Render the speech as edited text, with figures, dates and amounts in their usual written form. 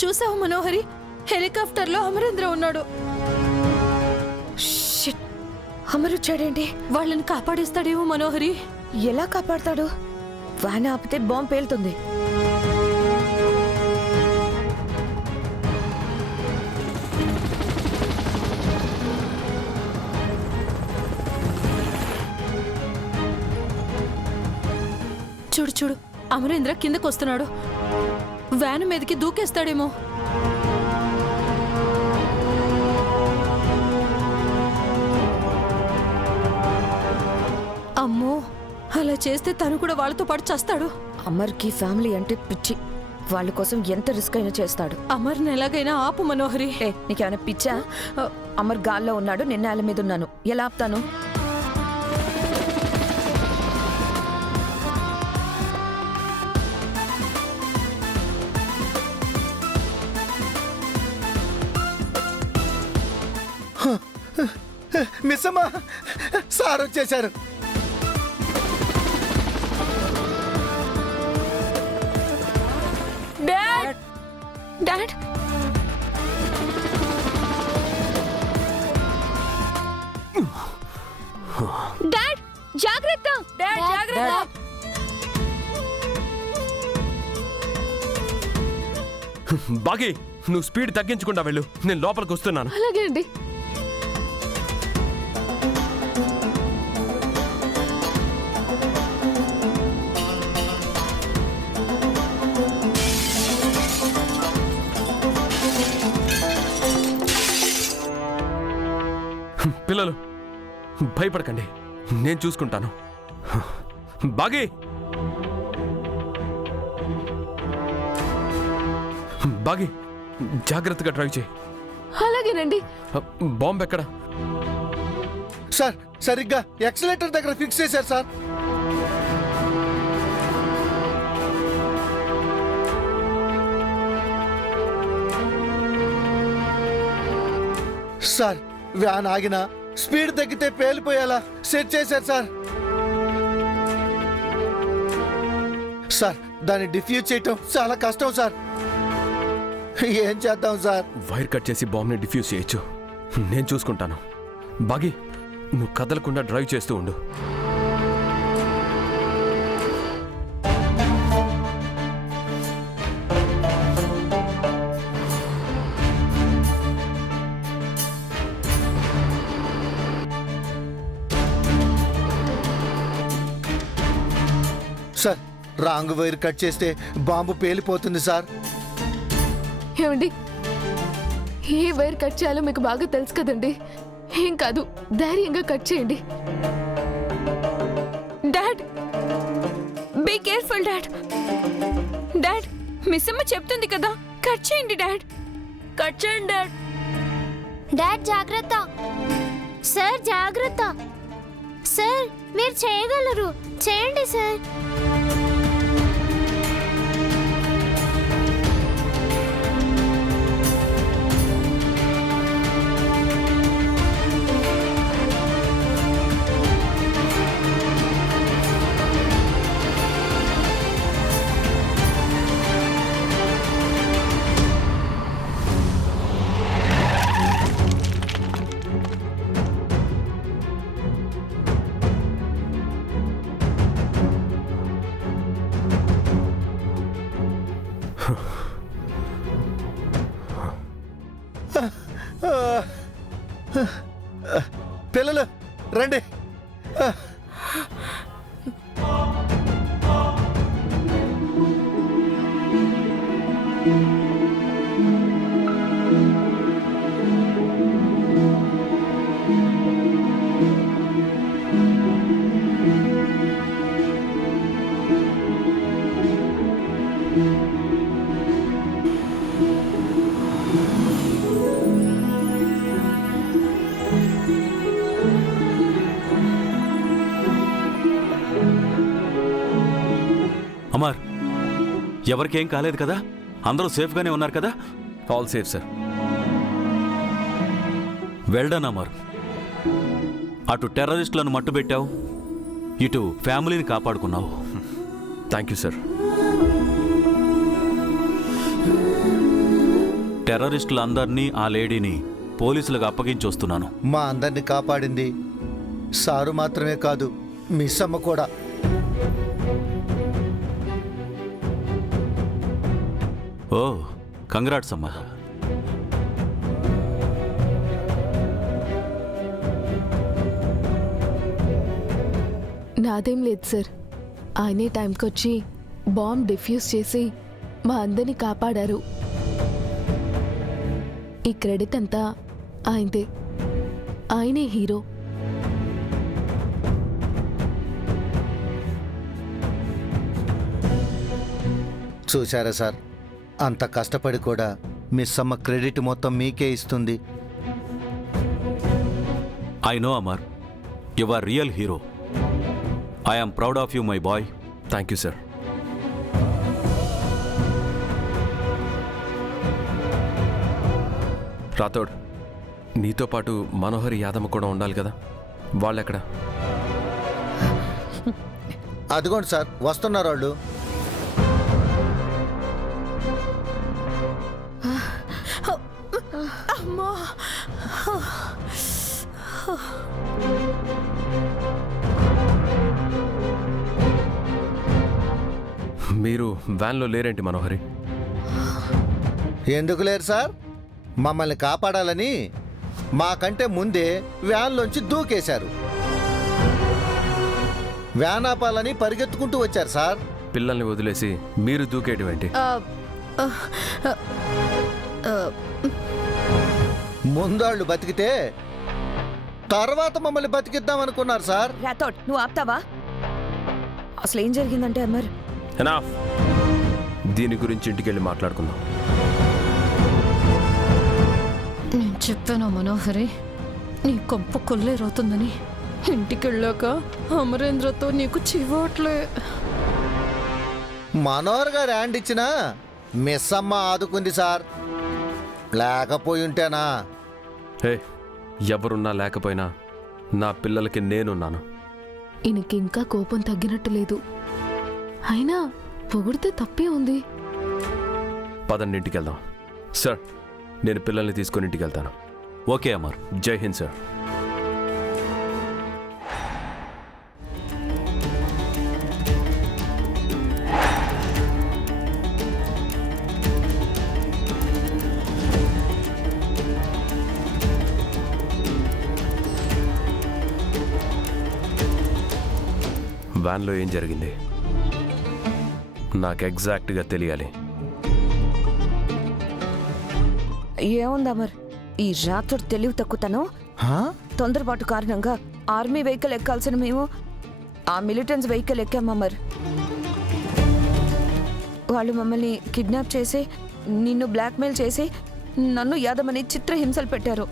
చూసావు మనోహరి, హెలికాప్టర్లో అమరేంద్ర ఉన్నాడు. అమర్ వచ్చాడేంటి? వాళ్ళని కాపాడేస్తాడేమో మనోహరి. ఎలా కాపాడతాడు? వ్యాన్ ఆపితే బాంబు పేలుతుంది. చూడు చూడు, అమరేంద్ర కిందకు వస్తున్నాడు. వ్యాన్ మీదకి దూకేస్తాడేమో. అమ్మో, అలా చేస్తే తను కూడా వాళ్ళతో పాటు చస్తాడు. అమర్కి ఫ్యామిలీ అంటే పిచ్చి. వాళ్ళ కోసం ఎంత రిస్క్ అయినా చేస్తాడు. అమర్ని ఎలాగైనా ఆపు మనోహరి. నీకేమైనా పిచ్చా? అమర్ గాల్లో ఉన్నాడు, నేను నేల మీద ఉన్నాను. ఎలా ఆపుతాను? మిస్సమ్మా, సార్ వచ్చేశారు. డాడ్, డాడ్, డాడ్ జాగ్రత్త, డాడ్ జాగ్రత్త. బాగి, నువ్వు స్పీడ్ తగ్గించకుండా వెళ్ళు, నేను లోపలికి వస్తున్నాను. అలాగే అండి. పిల్లలు భయపడకండి, నేను చూసుకుంటాను. బాగి, బాగి జాగ్రత్తగా డ్రైవ్ చేయి. అలాగేనండి. బాంబు ఎక్కడ? సార్, సరిగ్గా ఎక్సలేటర్ దగ్గర ఫిక్స్ చేశారు సార్. సార్, వ్యాన్ ఆగినా స్పీడ్ తగ్గితే పేలిపోయేలా సెట్ చేశారు సార్. సార్, దాన్ని డిఫ్యూజ్ చేయటం చాలా కష్టం సార్. ఏం చేద్దాం సార్? వైర్ కట్ చేసి బాంబ్ని డిఫ్యూజ్ చేయొచ్చు, నేను చూసుకుంటాను. బాగి, నువ్వు కదలకుండా డ్రైవ్ చేస్తూ ఉండు. సార్, రాంగ్ వైర్ కట్ చేస్తే బాంబు పేలిపోతుంది సార్. ఏమండి, ఏ వైర్ కట్ చేయాలో మీకు బాగా తెలుసు కదండి. ఏం కాదు, ధైర్యంగా కట్ చేయండి. Dad, be careful dad. Dad, miss అమ్మ చెప్తుంది కదా, కట్ చేయండి డాడ్. కట్ చేయండి డాడ్. డాడ్ జాగ్రత్త. సార్ జాగ్రత్త. సార్, మీరు చేయగలరు, చేయండి సార్. పిల్లలు రండి. అమర్, ఎవరికేం కాలేదు కదా? అందరూ సేఫ్గానే ఉన్నారు కదా? All safe sir. Well done Amar. అటు టెర్రరిస్టులను మట్టుబెట్టావు, ఇటు ఫ్యామిలీని కాపాడుకున్నావు. Thank you sir. టెర్రరిస్టులందరినీ ఆ లేడీని పోలీసులకు అప్పగించొస్తున్నాను. మా అందరిని కాపాడింది సారు మాత్రమే కాదు, మిస్ అమ్మ కూడా. ఓ కంగ్రాట్స్ అమ్మా. నాదేం లేదు సార్. ఆయనే టైంకి వచ్చి బాంబ్ డిఫ్యూజ్ చేసి మా అందరినీ కాపాడారు. ఈ క్రెడిట్ అంతా ఆయనదే. ఆయనే హీరో. చూశారా సార్, అంత కష్టపడి కూడా మిస్ అమ్మ క్రెడిట్ మొత్తం మీకే ఇస్తుంది. I know Amar, you are real hero. I am proud of you my boy. Thank you sir. Rathod, నీతో పాటు మనోహరి యాదమ్మ కూడా ఉండాలి కదా, వాళ్ళెక్కడ? అదిగోండి సార్, వస్తున్నారు వాళ్ళు. మీరు వ్యాన్లో లేరేంటి మనోహరి? ఎందుకు లేరు సార్? మమ్మల్ని కాపాడాలని మాకంటే ముందే వ్యాన్లోంచి దూకేశారు. వ్యాన్ ఆపాలని పరిగెత్తుకుంటూ వచ్చారు సార్. పిల్లల్ని వదిలేసి మీరు దూకేయడం ఏంటి? ముందాళ్ళు బతికితే తర్వాత మమ్మల్ని బతికిద్దాం అనుకున్నారు సార్. రాథోడ్, నువ్వు ఆపుతావా? అసలు ఏం జరిగిందంటే అమర్, ఎనాఫ్. దీని గురించి ఇంటికెళ్ళి మాట్లాడుకుందాం. నేను చెప్పాను మనోహరి, నీ కొంప కొల్లేరవుతుందని. ఇంటికెళ్ళాక అమరేంద్రతో నీకు చివట్లే. మనోహర్ గారు హ్యాండ్ ఇచ్చినా మిస్ అమ్మ ఆదుకుంది సార్. లేకపోయి ఉంటేనా? హే, ఎవరున్నా లేకపోయినా నా పిల్లలకి నేనున్నాను. ఈయనకి ఇంకా కోపం తగ్గినట్టు లేదు. అయినా పొగిడితే తప్పే ఉంది. పదండి ఇంటికి వెళ్దాం. సార్, నేను పిల్లల్ని తీసుకొని ఇంటికి వెళ్తాను. ఓకే అమర్. జై హింద్ సార్. వ్యాన్లో ఏం జరిగింది నాకు ఎగ్జాక్ట్గా తెలియాలి. ఏముంది అమర్, ఈ రాథోడ్ తెలివి తక్కువతనం, తొందరపాటు కారణంగా ఆర్మీ వెహికల్ ఎక్కాల్సిన మేము ఆ మిలిటెన్స్ వెహికల్ ఎక్కాం అమర్. వాళ్ళు మమ్మల్ని కిడ్నాప్ చేసి నిన్ను బ్లాక్మెయిల్ చేసి నన్ను యాదమని చిత్రహింసలు పెట్టారు.